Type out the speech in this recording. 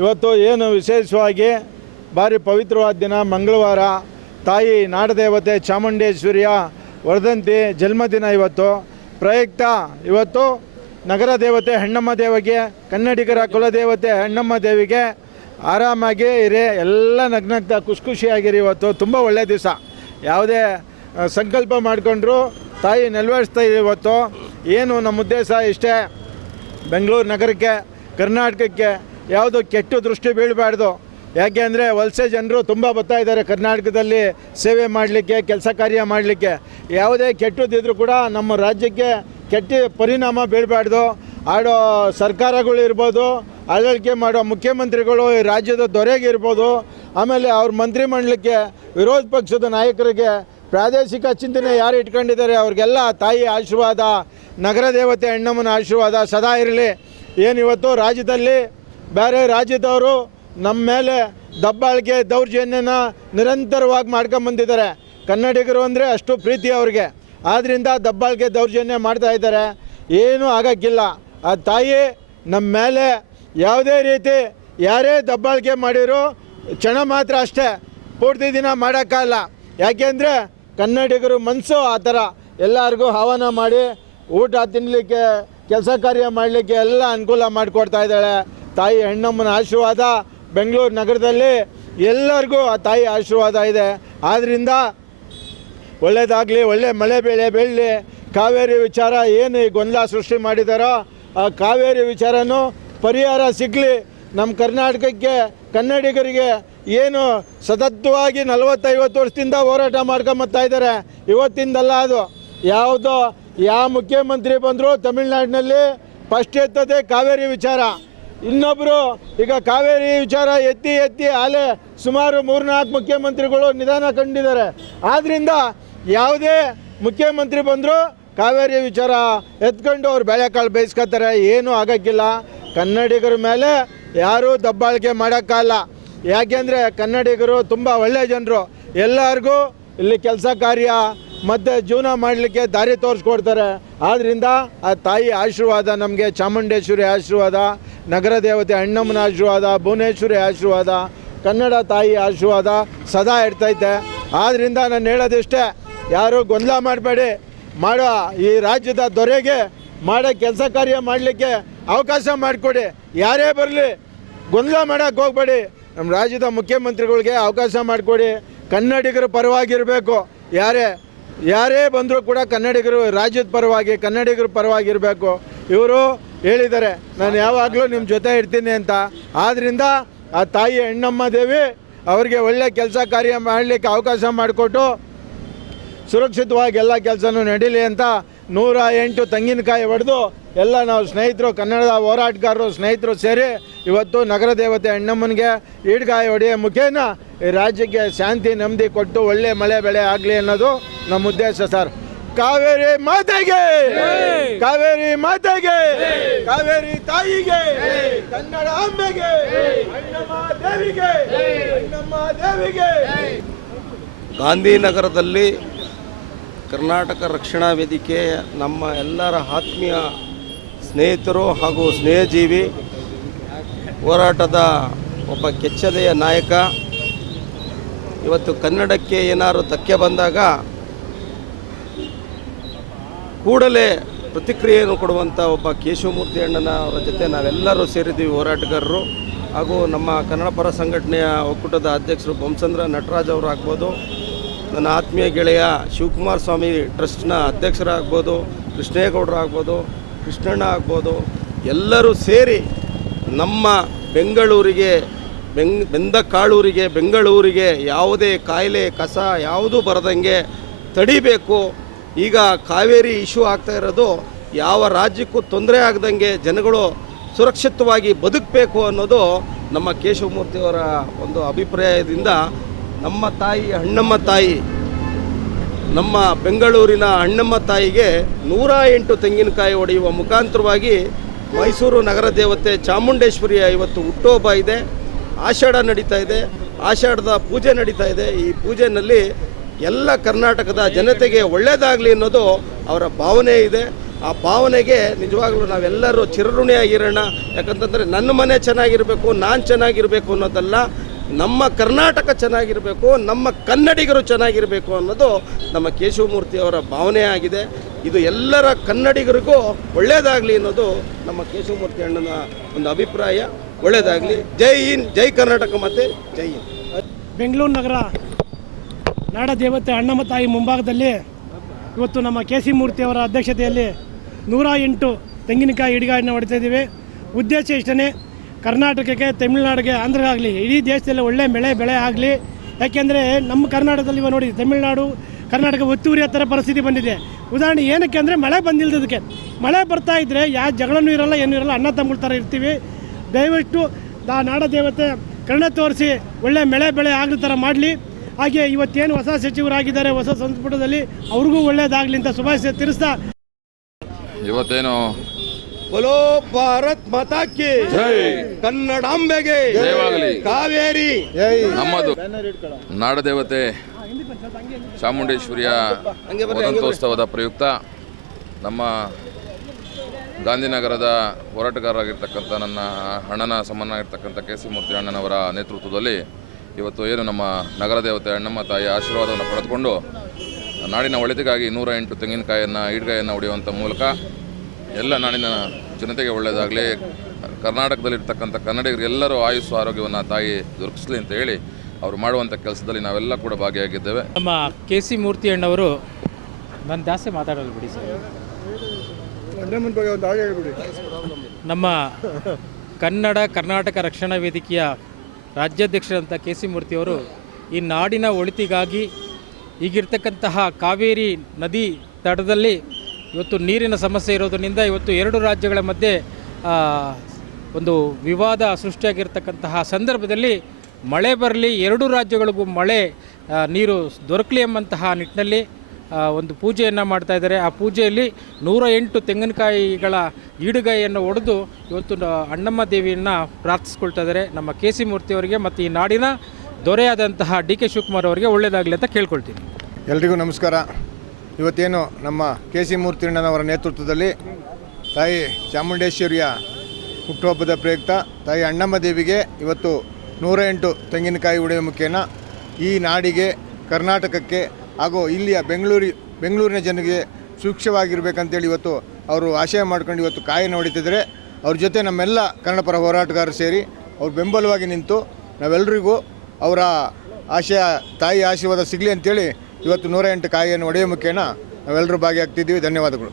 ಇವತ್ತು ಏನು ವಿಶೇಷವಾಗಿ ಭಾರಿ ಪವಿತ್ರವಾದ ದಿನ ಮಂಗಳವಾರ ತಾಯಿ ನಾಡದೇವತೆ ಚಾಮುಂಡೇಶ್ವರಿಯ ವರ್ಧಂತಿ ಜನ್ಮದಿನ ಇವತ್ತು ಪ್ರಯುಕ್ತ ಇವತ್ತು ನಗರ ದೇವತೆ ಹೆಣ್ಣಮ್ಮ ದೇವಿಗೆ ಕನ್ನಡಿಗರ ಕುಲದೇವತೆ ಹೆಣ್ಣಮ್ಮ ದೇವಿಗೆ ಆರಾಮಾಗಿ ಇರಿ, ಎಲ್ಲ ನಗ್ನಗ್ತಾ ಖುಷಿಯಾಗಿರಿ. ಇವತ್ತು ತುಂಬ ಒಳ್ಳೆಯ ದಿವಸ. ಯಾವುದೇ ಸಂಕಲ್ಪ ಮಾಡಿಕೊಂಡ್ರು ತಾಯಿ ನೆರವೇರಿಸ್ತಾ ಇದೆ. ಇವತ್ತು ಏನು ನಮ್ಮ ಉದ್ದೇಶ ಇಷ್ಟೇ, ಬೆಂಗಳೂರು ನಗರಕ್ಕೆ ಕರ್ನಾಟಕಕ್ಕೆ ಯಾವುದು ಕೆಟ್ಟ ದೃಷ್ಟಿ ಬೀಳಬಾರ್ದು. ಯಾಕೆ ಅಂದರೆ ವಲಸೆ ಜನರು ತುಂಬ ಬರ್ತಾ ಇದ್ದಾರೆ ಕರ್ನಾಟಕದಲ್ಲಿ ಸೇವೆ ಮಾಡಲಿಕ್ಕೆ, ಕೆಲಸ ಕಾರ್ಯ ಮಾಡಲಿಕ್ಕೆ. ಯಾವುದೇ ಕೆಟ್ಟದಿದ್ದರೂ ಕೂಡ ನಮ್ಮ ರಾಜ್ಯಕ್ಕೆ ಕೆಟ್ಟ ಪರಿಣಾಮ ಬೀಳಬಾರ್ದು. ಆಡೋ ಸರ್ಕಾರಗಳು ಇರ್ಬೋದು, ಆಡಳಿಕೆ ಮಾಡೋ ಮುಖ್ಯಮಂತ್ರಿಗಳು, ಈ ರಾಜ್ಯದ ದೊರೆಗಿರ್ಬೋದು, ಆಮೇಲೆ ಅವ್ರ ಮಂತ್ರಿಮಂಡಲಕ್ಕೆ, ವಿರೋಧ ಪಕ್ಷದ ನಾಯಕರಿಗೆ ಪ್ರಾದೇಶಿಕ ಚಿಂತನೆ ಯಾರು ಇಟ್ಕೊಂಡಿದ್ದಾರೆ ಅವ್ರಿಗೆಲ್ಲ ತಾಯಿ ಆಶೀರ್ವಾದ, ನಗರ ದೇವತೆ ಹೆಣ್ಣಮ್ಮನ ಆಶೀರ್ವಾದ ಸದಾ ಇರಲಿ. ಏನಿವತ್ತು ರಾಜ್ಯದಲ್ಲಿ ಬೇರೆ ರಾಜ್ಯದವರು ನಮ್ಮ ಮೇಲೆ ದಬ್ಬಾಳಿಕೆ ದೌರ್ಜನ್ಯನ ನಿರಂತರವಾಗಿ ಮಾಡ್ಕೊಂಬಂದಿದ್ದಾರೆ. ಕನ್ನಡಿಗರು ಅಂದರೆ ಅಷ್ಟು ಪ್ರೀತಿ ಅವ್ರಿಗೆ, ಆದ್ದರಿಂದ ದಬ್ಬಾಳಿಕೆ ದೌರ್ಜನ್ಯ ಮಾಡ್ತಾ ಇದ್ದಾರೆ. ಏನೂ ಆಗೋಕ್ಕಿಲ್ಲ. ಆ ತಾಯಿ ನಮ್ಮ ಮೇಲೆ ಯಾವುದೇ ರೀತಿ ಯಾರೇ ದಬ್ಬಾಳಿಕೆ ಮಾಡಿರೋ ಕ್ಷಣ ಮಾತ್ರ ಅಷ್ಟೇ, ಪೂರ್ತಿ ದಿನ ಮಾಡೋಕ್ಕಾಗಲ್ಲ. ಯಾಕೆಂದರೆ ಕನ್ನಡಿಗರು ಮನಸ್ಸು ಆ ಥರ ಎಲ್ಲರಿಗೂ ಆಹ್ವಾನ ಮಾಡಿ ಊಟ ತಿನ್ನಲಿಕ್ಕೆ, ಕೆಲಸ ಕಾರ್ಯ ಮಾಡಲಿಕ್ಕೆ ಎಲ್ಲ ಅನುಕೂಲ ಮಾಡಿಕೊಡ್ತಾ ಇದ್ದಾಳೆ. ತಾಯಿ ಹೆಣ್ಣಮ್ಮನ ಆಶೀರ್ವಾದ ಬೆಂಗಳೂರು ನಗರದಲ್ಲಿ ಎಲ್ಲರಿಗೂ ಆ ತಾಯಿ ಆಶೀರ್ವಾದ ಇದೆ. ಆದ್ದರಿಂದ ಒಳ್ಳೆಯದಾಗಲಿ, ಒಳ್ಳೆ ಮಳೆ ಬೆಳೀಲಿ. ಕಾವೇರಿ ವಿಚಾರ ಏನು ಈ ಗೊಂದಲ ಸೃಷ್ಟಿ ಮಾಡಿದಾರೋ ಆ ಕಾವೇರಿ ವಿಚಾರನೂ ಪರಿಹಾರ ಸಿಗಲಿ. ನಮ್ಮ ಕರ್ನಾಟಕಕ್ಕೆ ಕನ್ನಡಿಗರಿಗೆ ಏನು ಸತತವಾಗಿ 40-50 ವರ್ಷದಿಂದ ಹೋರಾಟ ಮಾಡ್ಕೊಂಬತ್ತಾ ಇದ್ದಾರೆ. ಇವತ್ತಿಂದಲ್ಲ ಅದು. ಯಾವುದೋ ಯಾವ ಮುಖ್ಯಮಂತ್ರಿ ಬಂದರೂ ತಮಿಳ್ನಾಡಿನಲ್ಲಿ ಫಸ್ಟ್ ಎತ್ತದೆ ಕಾವೇರಿ ವಿಚಾರ. ಇನ್ನೊಬ್ಬರು ಈಗ ಕಾವೇರಿ ವಿಚಾರ ಎತ್ತಿ ಆಲೆ ಸುಮಾರು 3-4 ಮುಖ್ಯಮಂತ್ರಿಗಳು ನಿಧಾನ ಕಂಡಿದ್ದಾರೆ. ಆದ್ದರಿಂದ ಯಾವುದೇ ಮುಖ್ಯಮಂತ್ರಿ ಬಂದರೂ ಕಾವೇರಿ ವಿಚಾರ ಎತ್ಕೊಂಡು ಅವ್ರು ಬೇಳೆಕಾಳು ಬೇಯಿಸ್ಕೊತಾರೆ. ಏನೂ ಆಗೋಕ್ಕಿಲ್ಲ. ಕನ್ನಡಿಗರ ಮೇಲೆ ಯಾರೂ ದಬ್ಬಾಳಿಕೆ ಮಾಡೋಕ್ಕಾಗಲ್ಲ. ಯಾಕೆಂದರೆ ಕನ್ನಡಿಗರು ತುಂಬ ಒಳ್ಳೆಯ ಜನರು. ಎಲ್ಲರಿಗೂ ಇಲ್ಲಿ ಕೆಲಸ ಕಾರ್ಯ ಮತ್ತು ಜೀವನ ಮಾಡಲಿಕ್ಕೆ ದಾರಿ ತೋರಿಸ್ಕೊಡ್ತಾರೆ. ಆದ್ದರಿಂದ ಆ ತಾಯಿ ಆಶೀರ್ವಾದ ನಮಗೆ, ಚಾಮುಂಡೇಶ್ವರಿ ಆಶೀರ್ವಾದ, ನಗರ ದೇವತೆ ಹೆಣ್ಣಮ್ಮನ ಆಶೀರ್ವಾದ, ಭುವನೇಶ್ವರಿ ಆಶೀರ್ವಾದ, ಕನ್ನಡ ತಾಯಿ ಆಶೀರ್ವಾದ ಸದಾ ಇರ್ತೈತೆ. ಆದ್ದರಿಂದ ನಾನು ಹೇಳೋದಿಷ್ಟೇ, ಯಾರು ಗೊಂದಲ ಮಾಡಬೇಡಿ. ಮಾಡೋ ಈ ರಾಜ್ಯದ ದೊರೆಗೆ ಮಾಡೋ ಕೆಲಸ ಕಾರ್ಯ ಮಾಡಲಿಕ್ಕೆ ಅವಕಾಶ ಮಾಡಿಕೊಡಿ. ಯಾರೇ ಬರಲಿ ಗೊಂದಲ ಮಾಡೋಕ್ಕೆ ಹೋಗಬೇಡಿ. ನಮ್ಮ ರಾಜ್ಯದ ಮುಖ್ಯಮಂತ್ರಿಗಳಿಗೆ ಅವಕಾಶ ಮಾಡಿಕೊಡಿ. ಕನ್ನಡಿಗರ ಪರವಾಗಿರಬೇಕು. ಯಾರೇ ಬಂದರೂ ಕೂಡ ಕನ್ನಡಿಗರು ರಾಜ್ಯದ ಪರವಾಗಿ, ಕನ್ನಡಿಗರ ಪರವಾಗಿರಬೇಕು. ಇವರು ಹೇಳಿದ್ದಾರೆ ನಾನು ಯಾವಾಗಲೂ ನಿಮ್ಮ ಜೊತೆ ಇರ್ತೀನಿ ಅಂತ. ಆದ್ದರಿಂದ ಆ ತಾಯಿ ಹೆಣ್ಣಮ್ಮ ದೇವಿ ಅವರಿಗೆ ಒಳ್ಳೆ ಕೆಲಸ ಕಾರ್ಯ ಮಾಡಲಿಕ್ಕೆ ಅವಕಾಶ ಮಾಡಿಕೊಟ್ಟು ಸುರಕ್ಷಿತವಾಗಿ ಎಲ್ಲ ಕೆಲಸನೂ ನಡೀಲಿ ಅಂತ 108 ತೆಂಗಿನಕಾಯಿ ಹೊಡೆದು ಎಲ್ಲ ನಾವು ಸ್ನೇಹಿತರು, ಕನ್ನಡದ ಹೋರಾಟಗಾರರು ಸ್ನೇಹಿತರು ಸೇರಿ ಇವತ್ತು ನಗರ ದೇವತೆ ಹೆಣ್ಣಮ್ಮನಿಗೆ ಈಡ್ಗಾಯಿ ಹೊಡೆಯೋ ಮುಖೇನ ಈ ರಾಜ್ಯಕ್ಕೆ ಶಾಂತಿ ನೆಮ್ಮದಿ ಕೊಟ್ಟು ಒಳ್ಳೆ ಮಳೆ ಬೆಳೆ ಆಗಲಿ ಅನ್ನೋದು ನಮ್ಮ ಉದ್ದೇಶ ಸರ್. ಕಾವೇರಿ ಮಾತೆಗೆ, ಕಾವೇರಿ ಮಾತೆಗೆ, ಕಾವೇರಿ ತಾಯಿಗೆ, ಕನ್ನಡ ಅಮ್ಮೆಗೆ, ಹೆಣ್ಣಮ್ಮ ದೇವಿಗೆ, ಹೆಣ್ಣಮ್ಮ ದೇವಿಗೆ. ಗಾಂಧಿನಗರದಲ್ಲಿ ಕರ್ನಾಟಕ ರಕ್ಷಣಾ ವೇದಿಕೆ ನಮ್ಮ ಎಲ್ಲರ ಆತ್ಮೀಯ ಸ್ನೇಹಿತರು ಹಾಗೂ ಸ್ನೇಹಜೀವಿ, ಹೋರಾಟದ ಒಬ್ಬ ಕೆಚ್ಚದೆಯ ನಾಯಕ. ಇವತ್ತು ಕನ್ನಡಕ್ಕೆ ಏನಾದರೂ ಧಕ್ಕೆ ಬಂದಾಗ ಕೂಡಲೇ ಪ್ರತಿಕ್ರಿಯೆಯನ್ನು ಕೊಡುವಂಥ ಒಬ್ಬ ಕೇಶವಮೂರ್ತಿ ಅಣ್ಣನವರ ಜೊತೆ ನಾವೆಲ್ಲರೂ ಸೇರಿದ್ದೀವಿ, ಹೋರಾಟಗಾರರು. ಹಾಗೂ ನಮ್ಮ ಕನ್ನಡ ಪರ ಸಂಘಟನೆಯ ಒಕ್ಕೂಟದ ಅಧ್ಯಕ್ಷರು ಬೊಮ್ಮಸಂದ್ರ ನಟರಾಜ್ ಅವರು ಆಗ್ಬೋದು, ನನ್ನ ಆತ್ಮೀಯ ಗೆಳೆಯ ಶಿವಕುಮಾರ ಸ್ವಾಮಿ ಟ್ರಸ್ಟ್ನ ಅಧ್ಯಕ್ಷರಾಗ್ಬೋದು, ಕೃಷ್ಣೇಗೌಡರು ಆಗ್ಬೋದು, ಕೃಷ್ಣಣ್ಣ ಆಗ್ಬೋದು, ಎಲ್ಲರೂ ಸೇರಿ ನಮ್ಮ ಬೆಂಗಳೂರಿಗೆ ಬೆಂದ ಕಾಳೂರಿಗೆ, ಬೆಂಗಳೂರಿಗೆ ಯಾವುದೇ ಕಾಯಿಲೆ ಕಸ ಯಾವುದೂ ಬರದಂಗೆ ತಡಿಬೇಕು. ಈಗ ಕಾವೇರಿ ಇಶ್ಯೂ ಆಗ್ತಾ ಇರೋದು ಯಾವ ರಾಜ್ಯಕ್ಕೂ ತೊಂದರೆ ಆಗದಂಗೆ ಜನಗಳು ಸುರಕ್ಷಿತವಾಗಿ ಬದುಕಬೇಕು ಅನ್ನೋದು ನಮ್ಮ ಕೇಶವಮೂರ್ತಿಯವರ ಒಂದು ಅಭಿಪ್ರಾಯದಿಂದ ನಮ್ಮ ತಾಯಿ ಹಣ್ಣಮ್ಮ ತಾಯಿ, ನಮ್ಮ ಬೆಂಗಳೂರಿನ ಹಣ್ಣಮ್ಮ ತಾಯಿಗೆ 108 ತೆಂಗಿನಕಾಯಿ ಹೊಡೆಯುವ ಮುಖಾಂತರವಾಗಿ ಮೈಸೂರು ನಗರ ದೇವತೆ ಚಾಮುಂಡೇಶ್ವರಿಯ ಇವತ್ತು ಹುಟ್ಟುಹಬ್ಬ ಇದೆ. ಆಷಾಢ ನಡೀತಾ ಇದೆ, ಆಷಾಢದ ಪೂಜೆ ನಡೀತಾ ಇದೆ. ಈ ಪೂಜೆಯಲ್ಲಿ ಎಲ್ಲ ಕರ್ನಾಟಕದ ಜನತೆಗೆ ಒಳ್ಳೆಯದಾಗಲಿ ಅನ್ನೋದು ಅವರ ಭಾವನೆ ಇದೆ. ಆ ಭಾವನೆಗೆ ನಿಜವಾಗ್ಲೂ ನಾವೆಲ್ಲರೂ ಚಿರಋಣಿಯಾಗಿರೋಣ. ಯಾಕಂತಂದರೆ ನನ್ನ ಮನೆ ಚೆನ್ನಾಗಿರಬೇಕು, ನಾನು ಚೆನ್ನಾಗಿರಬೇಕು ಅನ್ನೋದಲ್ಲ, ನಮ್ಮ ಕರ್ನಾಟಕ ಚೆನ್ನಾಗಿರಬೇಕು, ನಮ್ಮ ಕನ್ನಡಿಗರು ಚೆನ್ನಾಗಿರಬೇಕು ಅನ್ನೋದು ನಮ್ಮ ಕೇಶವಮೂರ್ತಿಯವರ ಭಾವನೆ ಆಗಿದೆ. ಇದು ಎಲ್ಲರ ಕನ್ನಡಿಗರಿಗೂ ಒಳ್ಳೆಯದಾಗಲಿ ಅನ್ನೋದು ನಮ್ಮ ಕೇಶವಮೂರ್ತಿ ಅಣ್ಣನ ಒಂದು ಅಭಿಪ್ರಾಯ. ಒಳ್ಳೆಯದಾಗಲಿ. ಜೈ ಹಿಂದ್, ಜೈ ಕರ್ನಾಟಕ, ಮತ್ತು ಜೈ ಹಿಂದ್. ಬೆಂಗಳೂರು ನಗರ ನಾಡ ದೇವತೆ ಅಣ್ಣಮ್ಮ ತಾಯಿ ಮುಂಭಾಗದಲ್ಲಿ ಇವತ್ತು ನಮ್ಮ KC ಮೂರ್ತಿಯವರ ಅಧ್ಯಕ್ಷತೆಯಲ್ಲಿ 108 ತೆಂಗಿನಕಾಯಿ ಇಡಿಗಾಯನ್ನು ಹೊಡಿತಾ ಇದ್ದೀವಿ. ಉದ್ದೇಶ ಇಷ್ಟೇ, ಕರ್ನಾಟಕಕ್ಕೆ, ತಮಿಳುನಾಡಿಗೆ, ಆಂಧ್ರಗಾಗಲಿ ಇಡೀ ದೇಶದಲ್ಲಿ ಒಳ್ಳೆ ಬೆಳೆ ಆಗಲಿ. ಯಾಕೆಂದರೆ ನಮ್ಮ ಕರ್ನಾಟಕದಲ್ಲಿ ಇವಾಗ ನೋಡಿ, ತಮಿಳುನಾಡು ಕರ್ನಾಟಕ ಒತ್ತುವರಿಯೋ ಥರ ಪರಿಸ್ಥಿತಿ ಬಂದಿದೆ. ಉದಾಹರಣೆ ಏನಕ್ಕೆ ಅಂದರೆ ಮಳೆ ಬಂದಿಲ್ಲದಕ್ಕೆ. ಮಳೆ ಬರ್ತಾ ಇದ್ದರೆ ಯಾವ ಜಗಳನೂ ಇರೋಲ್ಲ, ಏನೂ ಇರೋಲ್ಲ, ಅಣ್ಣ ತಮ್ಮಗಳ ಥರ ಇರ್ತೀವಿ. ದಯವಿಟ್ಟು ನಾಡ ದೇವತೆ ಕರುಣೆ ತೋರಿಸಿ ಒಳ್ಳೆ ಬೆಳೆ ಆಗೋ ಥರ ಮಾಡಲಿ. ಹಾಗೆ ಇವತ್ತೇನು ಹೊಸ ಸಚಿವರಾಗಿದ್ದಾರೆ ಹೊಸ ಸಂಪುಟದಲ್ಲಿ, ಅವ್ರಿಗೂ ಒಳ್ಳೆಯದಾಗಲಿ ಅಂತ ಶುಭಾಶಯ ತಿಳಿಸ್ತಾ, ಇವತ್ತೇನು ಬೋಲೋ ಭಾರತ್ ಮಾತಾ ಕಿ ಜೈ, ಕನ್ನಡಾಂಬೆಗೆ ಜಯವಾಗಲಿ, ಕಾವೇರಿ ನಮ್ಮದು ನಾಡದೇವತೆ ಚಾಮುಂಡೇಶ್ವರಿಯ ವಸಂತೋತ್ಸವದ ಪ್ರಯುಕ್ತ ನಮ್ಮ ಗಾಂಧಿನಗರದ ಹೋರಾಟಗಾರರಾಗಿರ್ತಕ್ಕಂಥ ನನ್ನ ಅಣ್ಣನ ಸಮನಾಗಿರ್ತಕ್ಕಂಥ KC ಮೂರ್ತಿ ಅಣ್ಣನವರ ನೇತೃತ್ವದಲ್ಲಿ ಇವತ್ತು ಏನು ನಮ್ಮ ನಗರ ದೇವತೆ ಅಣ್ಣಮ್ಮ ತಾಯಿಯ ಆಶೀರ್ವಾದವನ್ನು ಪಡೆದುಕೊಂಡು ನಾಡಿನ ಒಳಿತಿಗಾಗಿ 108 ತೆಂಗಿನಕಾಯಿಯನ್ನು ಈಡ್ಗಾಯನ್ನು ಹೊಡೆಯುವಂಥ ಮೂಲಕ ಎಲ್ಲ ನಾಡಿನ ಜನತೆಗೆ ಒಳ್ಳೆಯದಾಗಲಿ, ಕರ್ನಾಟಕದಲ್ಲಿರ್ತಕ್ಕಂಥ ಕನ್ನಡಿಗರು ಎಲ್ಲರೂ ಆಯುಸ್ಸು ಆರೋಗ್ಯವನ್ನು ತಾಯಿ ದೊರಕಿಸಲಿ ಅಂತ ಹೇಳಿ ಅವರು ಮಾಡುವಂಥ ಕೆಲಸದಲ್ಲಿ ನಾವೆಲ್ಲ ಕೂಡ ಭಾಗಿಯಾಗಿದ್ದೇವೆ. ನಮ್ಮ KC ಮೂರ್ತಿ ಅಣ್ಣವರು, ನಾನು ಜಾಸ್ತಿ ಮಾತಾಡೋದು ಬಿಡಿ ಸರ್, ನಮ್ಮ ಕರ್ನಾಟಕ ರಕ್ಷಣಾ ವೇದಿಕೆಯ ರಾಜ್ಯಾಧ್ಯಕ್ಷರಂಥ KC ಮೂರ್ತಿಯವರು ಈ ನಾಡಿನ ಒಳಿತಿಗಾಗಿ ಈಗಿರ್ತಕ್ಕಂತಹ ಕಾವೇರಿ ನದಿ ತಟದಲ್ಲಿ ಇವತ್ತು ನೀರಿನ ಸಮಸ್ಯೆ ಇರೋದರಿಂದ ಇವತ್ತು 2 ರಾಜ್ಯಗಳ ಮಧ್ಯೆ ಒಂದು ವಿವಾದ ಸೃಷ್ಟಿಯಾಗಿರ್ತಕ್ಕಂತಹ ಸಂದರ್ಭದಲ್ಲಿ ಮಳೆ ಬರಲಿ, 2 ರಾಜ್ಯಗಳಿಗೂ ನೀರು ದೊರಕಲಿ ಎಂಬಂತಹ ನಿಟ್ಟಿನಲ್ಲಿ ಒಂದು ಪೂಜೆಯನ್ನು ಮಾಡ್ತಾ ಇದ್ದಾರೆ. ಆ ಪೂಜೆಯಲ್ಲಿ 108 ತೆಂಗಿನಕಾಯಿಗಳ ಈಡುಗಾಯಿಯನ್ನು ಒಡೆದು ಇವತ್ತು ಅಣ್ಣಮ್ಮ ದೇವಿಯನ್ನು ಪ್ರಾರ್ಥಿಸ್ಕೊಳ್ತಾ ಇದ್ದಾರೆ. ನಮ್ಮ KC ಮೂರ್ತಿಯವರಿಗೆ ಮತ್ತು ಈ ನಾಡಿನ ದೊರೆಯಾದಂತಹ DK ಶಿವಕುಮಾರ್ ಅವರಿಗೆ ಒಳ್ಳೆಯದಾಗಲಿ ಅಂತ ಕೇಳ್ಕೊಳ್ತೀನಿ. ಎಲ್ರಿಗೂ ನಮಸ್ಕಾರ. ಇವತ್ತೇನು ನಮ್ಮ KC ಮೂರ್ತಿ ಅಣ್ಣನವರ ನೇತೃತ್ವದಲ್ಲಿ ತಾಯಿ ಚಾಮುಂಡೇಶ್ವರಿಯ ಹುಟ್ಟುಹಬ್ಬದ ಪ್ರಯುಕ್ತ ತಾಯಿ ಅಣ್ಣಮ್ಮ ದೇವಿಗೆ ಇವತ್ತು 108 ತೆಂಗಿನಕಾಯಿ ಹೊಡೆಯುವ ಮುಖೇನ ಈ ನಾಡಿಗೆ, ಕರ್ನಾಟಕಕ್ಕೆ ಹಾಗೂ ಇಲ್ಲಿಯ ಬೆಂಗಳೂರಿನ ಜನರಿಗೆ ಸೂಕ್ಷ್ಮವಾಗಿರ್ಬೇಕಂತೇಳಿ ಇವತ್ತು ಅವರು ಆಶಯ ಮಾಡ್ಕೊಂಡು ಇವತ್ತು ಕಾಯನ್ನು ಹೊಡಿತಿದ್ದಾರೆ. ಅವ್ರ ಜೊತೆ ನಮ್ಮೆಲ್ಲ ಕನ್ನಡಪರ ಹೋರಾಟಗಾರರು ಸೇರಿ ಅವ್ರು ಬೆಂಬಲವಾಗಿ ನಿಂತು ನಾವೆಲ್ಲರಿಗೂ ಅವರ ಆಶಯ, ತಾಯಿ ಆಶೀರ್ವಾದ ಸಿಗಲಿ ಅಂತೇಳಿ ಇವತ್ತು 108 ಕಾಯಿಯನ್ನು ಹೊಡೆಯುವ ಮುಖೇನ ನಾವೆಲ್ಲರೂ ಭಾಗಿಯಾಗ್ತಿದ್ದೀವಿ. ಧನ್ಯವಾದಗಳು.